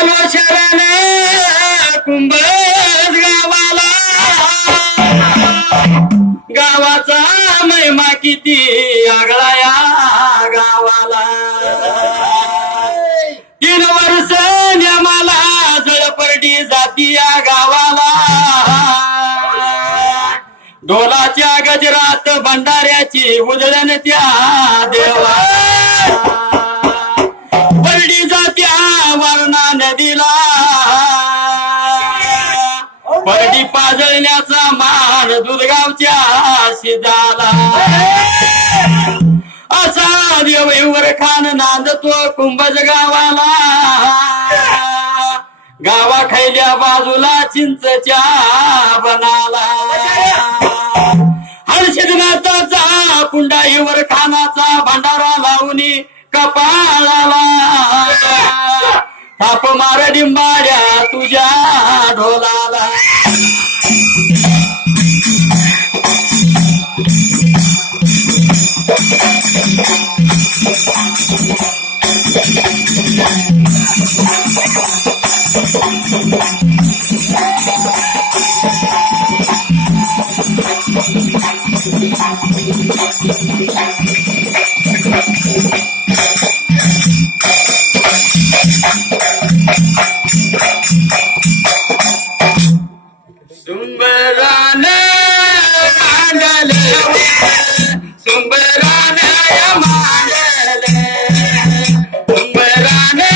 आलो शरण कुंभज गावाला गावाचा महिमा किती आगळा या गावाला 3 वर्ष नेमाला जळपरडी जाती या गावाला ढोलाच्या गजरात भंडाऱ्याची उधळण त्या देवा परडी जात्या वरणा नदीला परडी पाजळण्याचा मान दुधगावच्या शिजाला असा देववर खान नांदतो कुंभज गावाला गावा खैल्या बाजूला चिंचच्या बनाला हर्षदनाथाचा पुंडाईवर खानाचा भंडारा लावणी कपाळाला थाप मार डिंबाड्या तुझ्या ढोलाला सुंबराने मांडले सुंबराने मांडले सुंबराने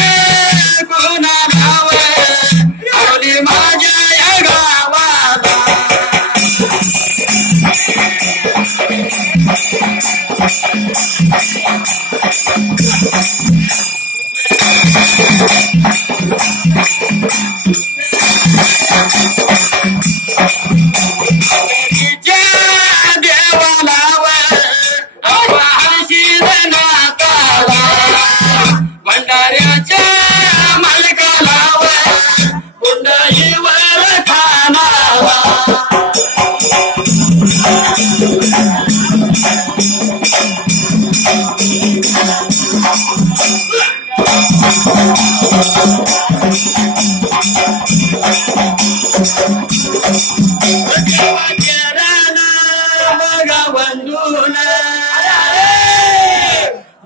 गुणा लावे आवली माझ्या या गावाला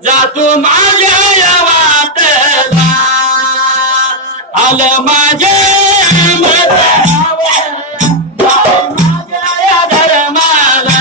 जातो माझ्या वाटला आलं माझ्या धर्माला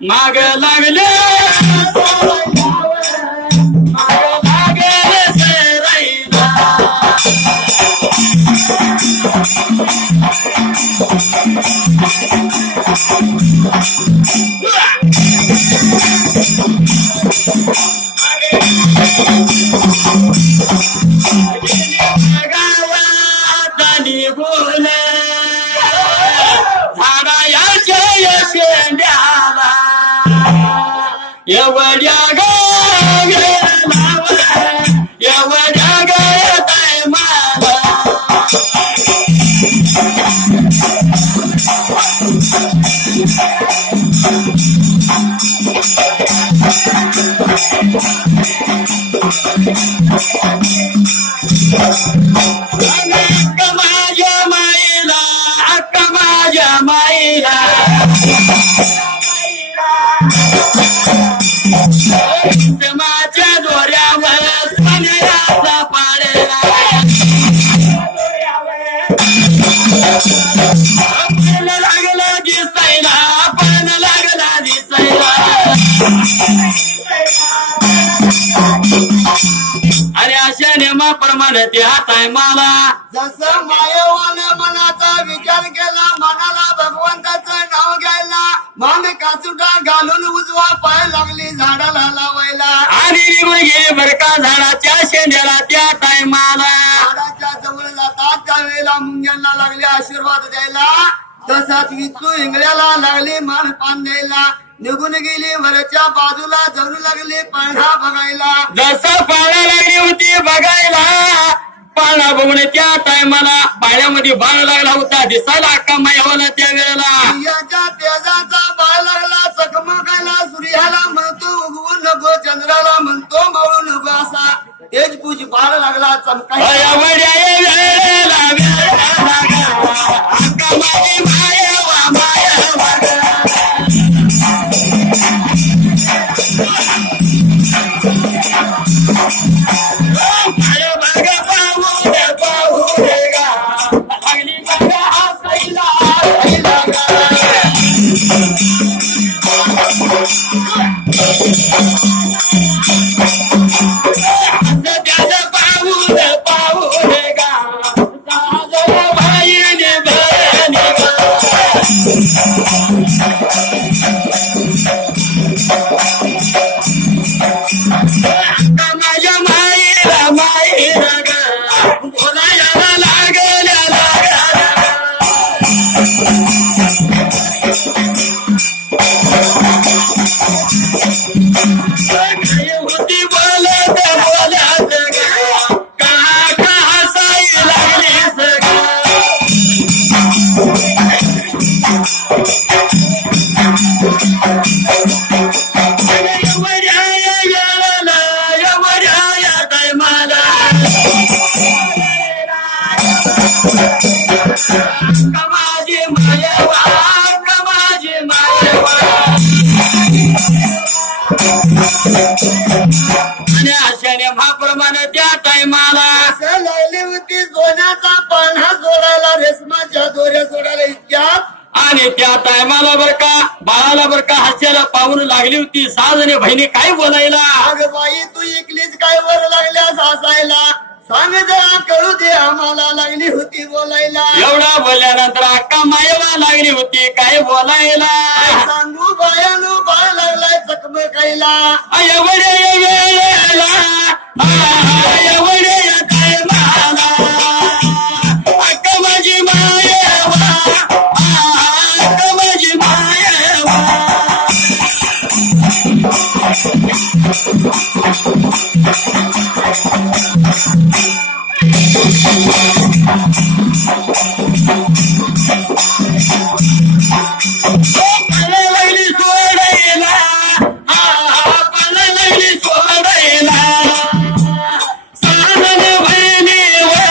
माग लागले गावात बोल झाडा याच्या शेंड्याला एवढ्या एवढ्या गय मला माझ्या माईला माझ्या दोऱ्यावर सोन्याचा पाडला लागलं दिसायला पण आणि अशा नियमाप्रमाणे त्या टायमाला जसं मायवान मनाचा विचार केला, मनाला भगवंताचं नाव घ्यायला, मांग काचुटा घालून उजवा पाय लागली झाडाला लावायला. आणि निघून गेली बरका झाडाच्या शेंड्याला त्या टायमाला. झाडाच्या जवळ जातात त्यावेळेला मुंग्यांना लागले आशीर्वाद द्यायला, तसाच विचू इंगळ्याला लागली मान पान द्यायला. निघून गेली वरच्या बाजूला जाऊ लागली पाळणा बघायला. जसं पाळणा लागली होती बघायला, पाळणा बघून त्या टायमाला पाळण्यामध्ये बाण लागला होता दिसायला अक्का मायवाला त्या वेळेला. सूर्याच्या तेजाचा बाळ लागला चकमकायला, सूर्याला म्हणतो उगवू नको, चंद्राला म्हणतो मावळू नको, असा तेजपूज बाळ लागला चमकायला. अक्का माझी मायवा मायवा आणि अशाने महाप्रमाणे त्या टायमाला लागली होती सोन्याचा पाळणा जोडायला, रेशमाच्या दोऱ्या जोडायला इतक्यात. आणि त्या टायमाला बर का बाळाला बर का हास्याला पाहून लागली होती. 6 जणी बहिणी काय बोलायला, अगं बाई तू इकलीच काय वर लागल्यास हसायला, सांग जरा कळू दे आम्हाला, लागली होती बोलायला. एवढा बोलल्यानंतर अक्का मायवा लागली होती काय बोलायला. सांगू बायानो बाळ लागलाय चकमकायला. एवढे वेळेला एवढे टायमाला अक्का माझी मायवा, अक्का माझी मायवा. लागली सोडायला, लागली सोडायला. साधन बहिणीवा,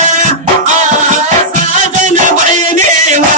साधन बहिणीवा.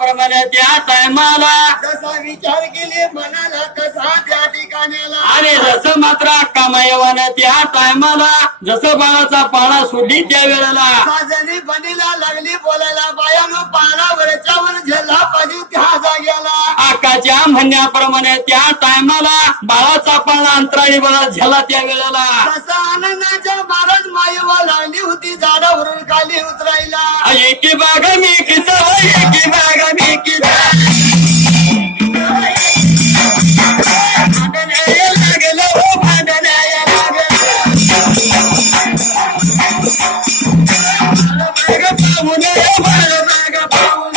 प्रमाणे त्या टायमाला जसा विचार केले मनाला कसा त्या ठिकाणाला. आणि जसं मात्र अक्का मायवाने त्या टायमाला जसं बाळाचा पाळा सोडली त्या वेळेला साजनी बनीला लागली बोलायला, बायानो पाळा वरच्यावर झेला पाहिजे त्या जाग्याला. अक्काच्या म्हणण्याप्रमाणे त्या टायमाला बाळाचा पाळणा अंतराळी बळा झाला त्या वेळेला तसा आनंदाच्या महाराज मायवा लागली होती झाडावरून खाली उतरायला एकी बाग मी किती एकी बाग मी किती लागलं हो भांडणाया लागलं पाहून बाग पाहून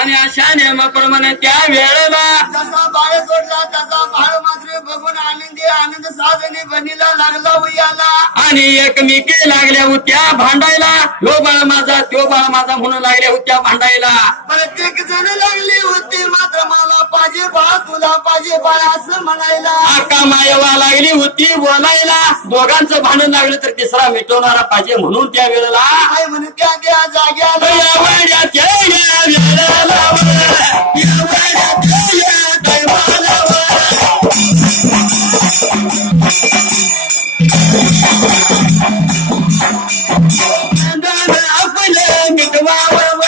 आणि अशा नियमाप्रमाणे त्या वेळेला जसा बाळ सोडला तसा बाळ मात्र बघून आनंदी आनंद साधने बनीला लागला उयाला आणि एकमेकी लागल्या होत्या भांडायला ह्यो बाळ माझा त्यो बाळ माझा म्हणून लागल्या होत्या भांडायला प्रत्येक जण लागली होती मात्र मला पाहिजे बाळ तुला पाहिजे बाळ असं म्हणायला आका मायवा लागली होती बोलायला दोघांचं भांडण लागलं तर तिसरा मिटवणारा पाहिजे म्हणून त्या वेळेला काय म्हणे त्या त्या जाग्याला या वाड्याच्या या वेळेला या वाड्याच्या या टायमाला आपलं मिटवावं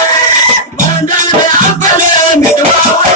आपलं मिटवावं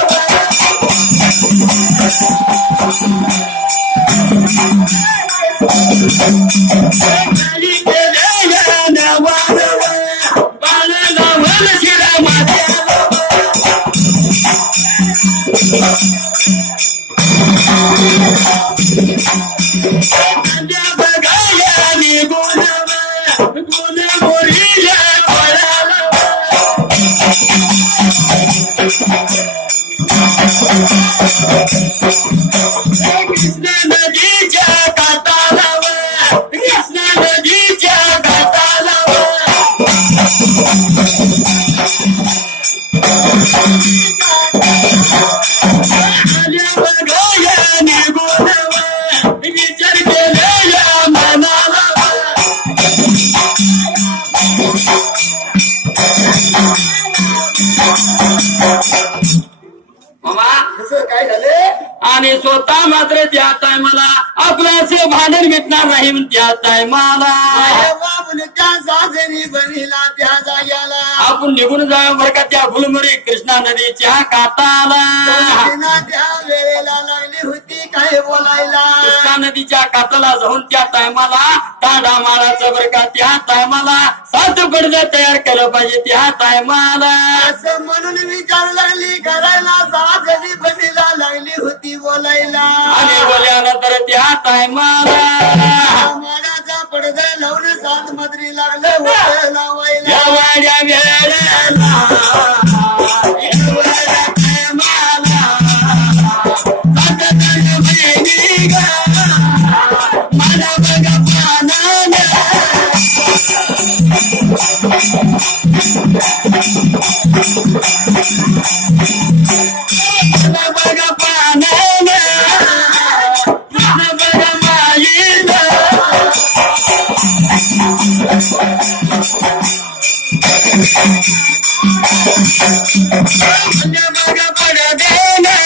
कृष्णा नदीच्या काठाला कृष्णा नदीच्या काठाला बघाया निघून विचार केलेल्या मनाला कसं काय झालं आणि स्वतः मात्र त्या टायमाला आपल्याचं भांडण मिटणार नाही त्या टायमाला बाबून त्या साजनी बनीला त्या जाग्याला आपण निघून जाऊ बरं का त्या गुलमरी कृष्णा नदीच्या काठाला त्या वेळेला लागली होती काय बोलायला कृष्णा नदीच्या काठाला जाऊन त्या टायमाला ताडा मारायचं बरं का त्या टायमाला 7 पडदे तयार केलं पाहिजे त्या टायमाला असं म्हणून विचार लागली करायला साजनी बनीला लागली होती बोलायला आणि बोलल्यानंतर त्या टायमाला माडाचा पडदा लावून 7 मजरी लागलं होतं लावायला या वाड्या वेळेला या वाड्या टायमाला सातत्यानं बहिणी गं, मला बघा पानानं मला बघा पानानं मला बघा माईनं वल्ल्या बघा पडदेनं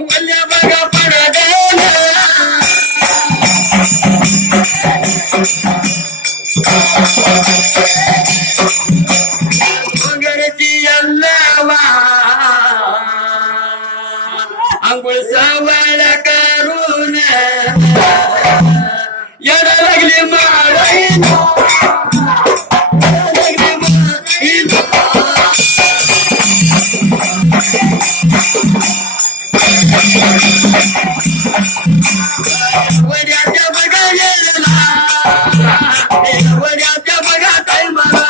वल्ल्या बघा पडदेनं वगैरेची अल्लावा अंघोळ सवळ करून येडा लागली मारायला वड्याच्या बघा येडला वड्याच्या बघा काय मला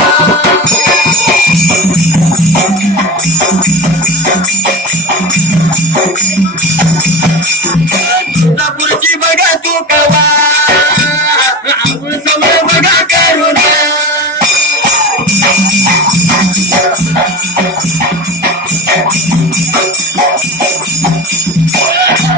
पुढची बघा तू कवा अंघोळ सवळ